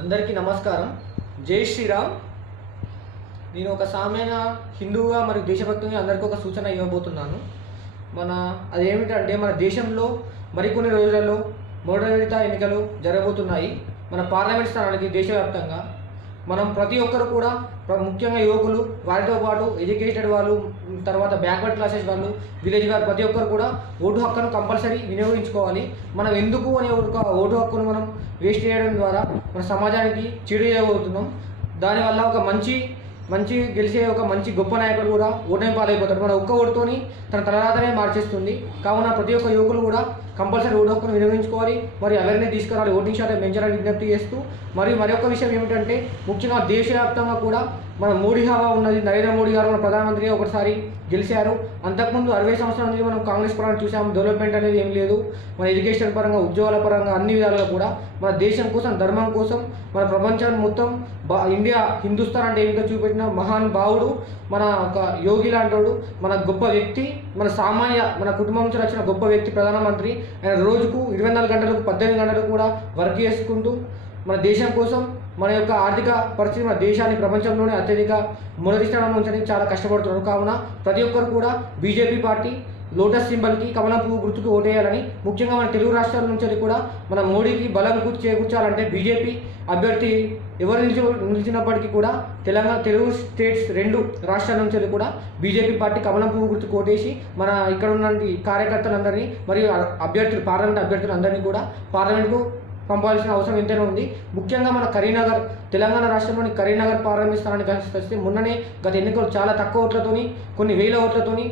అందరికీ నమస్కారం. జై శ్రీరామ్. నేను ఒక సామాన్య హిందువుగా మరియు దేశభక్తునిగా అందరికీ ఒక సూచన ఇవ్వబోతున్నాను. అదేమిటంటే మన దేశంలో మరికొన్ని రోజులలో మొదటి విడత ఎన్నికలు జరగబోతున్నాయి. మన పార్లమెంట్ స్థానానికి దేశవ్యాప్తంగా మనం ప్రతి ఒక్కరు కూడా ముఖ్యంగా యువకులు, వారితో పాటు ఎడ్యుకేటెడ్ వాళ్ళు, తర్వాత బ్యాక్వర్డ్ క్లాసెస్ వాళ్ళు, విలేజ్ వారు ప్రతి ఒక్కరు కూడా ఓటు హక్కును కంపల్సరీ వినియోగించుకోవాలి. మనం ఎందుకు అనే ఒక ఓటు హక్కును మనం వేస్ట్ చేయడం ద్వారా మన సమాజానికి చెడు చేయబోతున్నాం. దానివల్ల ఒక మంచి గెలిచే ఒక మంచి గొప్ప నాయకుడు కూడా ఓటమి పాలైపోతాడు. మన ఒక్క ఓటుతోని తన తలరాతనే మార్చేస్తుంది. కావున ప్రతి ఒక్క యువకులు కూడా కంపల్సరీ ఓటు హక్కును వినియోగించుకోవాలి, మరియు అవేర్నెస్ తీసుకురావాలి, ఓటింగ్ శాతం పెంచాలని విజ్ఞప్తి చేస్తూ, మరియు మరొక విషయం ఏమిటంటే ముఖ్యంగా దేశవ్యాప్తంగా కూడా మన మోడీ హవా ఉన్నది. నరేంద్ర మోడీ గారు మన ప్రధానమంత్రిగా ఒకసారి గెలిచారు. అంతకుముందు 60 సంవత్సరాల నుంచి మనం కాంగ్రెస్ పరంగా చూసాము. డెవలప్మెంట్ అనేది ఏం లేదు. మన ఎడ్యుకేషన్ పరంగా, ఉద్యోగాల పరంగా, అన్ని విధాలుగా కూడా మన దేశం కోసం, ధర్మం కోసం, మన ప్రపంచాన్ని మొత్తం ఇండియా, హిందుస్థాన్ అంటే ఏమిటో చూపెట్టిన మహాన్ భావుడు, మన ఒక యోగి లాంటోడు, మన గొప్ప వ్యక్తి, మన కుటుంబం నుంచి వచ్చిన గొప్ప వ్యక్తి ప్రధానమంత్రి. ఆయన రోజుకు 24 గంటలకు 18 గంటలు కూడా వర్క్ చేసుకుంటూ మన దేశం కోసం, మన యొక్క ఆర్థిక పరిస్థితి, మన దేశాన్ని ప్రపంచంలోనే అత్యధిక మొదటి స్థానంలో ఉంచడానికి చాలా కష్టపడుతున్నారు. కావున ప్రతి ఒక్కరు కూడా బీజేపీ పార్టీ లోటస్ సింబల్కి, కమలం పువ్వు గుర్తుకు ఓటేయాలని, ముఖ్యంగా మన తెలుగు రాష్ట్రాల నుంచి కూడా మన మోడీకి బలం చేకూర్చాలంటే బీజేపీ అభ్యర్థి ఎవరు నిలిచినప్పటికీ కూడా తెలుగు స్టేట్స్ 2 రాష్ట్రాల నుంచి కూడా బీజేపీ పార్టీ కమలం పువ్వు గుర్తుకు ఓటేసి మన ఇక్కడ ఉన్న కార్యకర్తలందరినీ మరియు పార్లమెంట్ అభ్యర్థులందరినీ కూడా పార్లమెంట్కు పంపాల్సిన అవసరం ఎంతైనా ఉంది. ముఖ్యంగా మన కరీంనగర్, తెలంగాణ రాష్ట్రంలోని కరీంనగర్ పార్లమెంట్ స్థానానికి వస్తే మొన్ననే గత ఎన్నికలు చాలా తక్కువ ఓట్లతోని, కొన్ని వేల ఓట్లతోని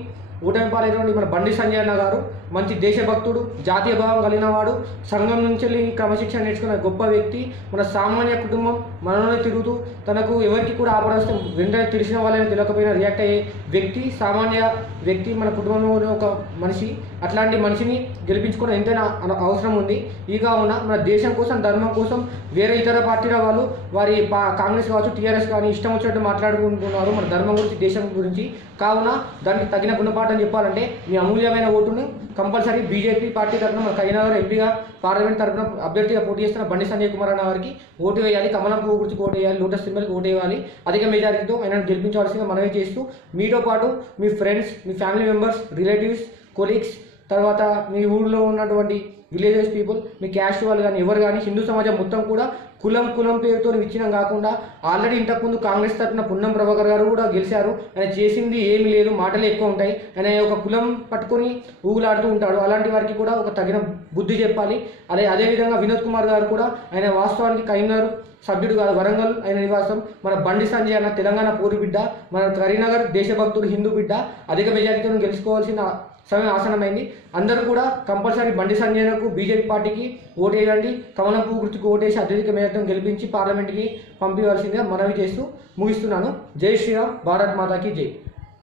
ఓటమి పాలైనటువంటి మన బండి సంజయ్ అన్న గారు మంచి దేశభక్తుడు, జాతీయ భావం కలిగిన వాడు, సంఘం నుంచి క్రమశిక్షణ నేర్చుకున్న గొప్ప వ్యక్తి, మన సామాన్య కుటుంబం మనలోనే తిరుగుతూ తనకు ఎవరికి కూడా ఆపదొస్తే వెంటనే తెలిసిన వాళ్ళని తెలియకపోయినా రియాక్ట్ అయ్యే వ్యక్తి, సామాన్య వ్యక్తి, మన కుటుంబంలోనే ఒక మనిషి. అట్లాంటి మనిషిని గెలిపించుకోవడం ఎంతైనా అవసరం ఉంది. ఈ కావున మన దేశం కోసం, ధర్మం కోసం వేరే ఇతర పార్టీల వాళ్ళు వారి కాంగ్రెస్ కావచ్చు, టీఆర్ఎస్ కానీ ఇష్టం వచ్చినట్టు మాట్లాడుకుంటున్నారు మన ధర్మం గురించి, దేశం గురించి. కావున దానికి తగిన గుణపాఠం చెప్పాలంటే మీ అమూల్యమైన ఓటును కంపల్సరీ బీజేపీ పార్టీ తరఫున మన కరీంనగర్ ఎంపీగా, పార్లమెంట్ తరఫున అభ్యర్థిగా పోటీ చేస్తున్న బండి సంజయ్ కుమార్ అన్న వారికి ఓటు వేయాలి. కమలం పువ్వు గురించి ఓటు వేయాలి, లోటస్ సింబల్కి ఓటు వేయాలి. అధిక మెజారిటీతో ఆయనను గెలిపించవలసిందిగా మనవి చేస్తూ, మీతో పాటు మీ ఫ్రెండ్స్, మీ ఫ్యామిలీ మెంబర్స్, రిలేటివ్స్, కొలీగ్స్, తర్వాత మీ ఊళ్ళో ఉన్నటువంటి విలేజెస్ పీపుల్, మీ క్యాస్ట్ వాళ్ళు కానీ ఎవరు కానీ, హిందూ సమాజం మొత్తం కూడా కులం పేరుతో విచ్ఛిన్నం కాకుండా, ఆల్రెడీ ఇంతకుముందు కాంగ్రెస్ తరఫున పున్నం ప్రభాకర్ గారు కూడా గెలిచారు. ఆయన చేసింది ఏమీ లేదు, మాటలే ఎక్కువ ఉంటాయి. ఆయన ఒక కులం పట్టుకొని ఊగులాడుతూ ఉంటాడు. అలాంటి వారికి కూడా ఒక తగిన బుద్ధి చెప్పాలి. అదేవిధంగా వినోద్ కుమార్ గారు కూడా, ఆయన వాస్తవానికి కరీంనగర్ సభ్యుడు కాదు, వరంగల్ ఆయన నివాసం. మన బండి సంజయ్ అన్న తెలంగాణ పూరి బిడ్డ, మన కరీంనగర్ దేశభక్తుడు, హిందూ బిడ్డ. అధిక మెజారిటీతో గెలుచుకోవాల్సిన సమయం ఆసనమైంది. అందరూ కూడా కంపల్సరీ బండి సంజయ్కు, బీజేపీ పార్టీకి ఓటేయండి. కమలం పువ్వు గుర్తుకు ఓటేసి అత్యధిక మెజారిటీతో గెలిపించి పార్లమెంట్కి పంపించవలసిందిగా మనవి చేస్తూ ముగిస్తున్నాను. జై శ్రీరామ్. భారత్ మాతాకి జై.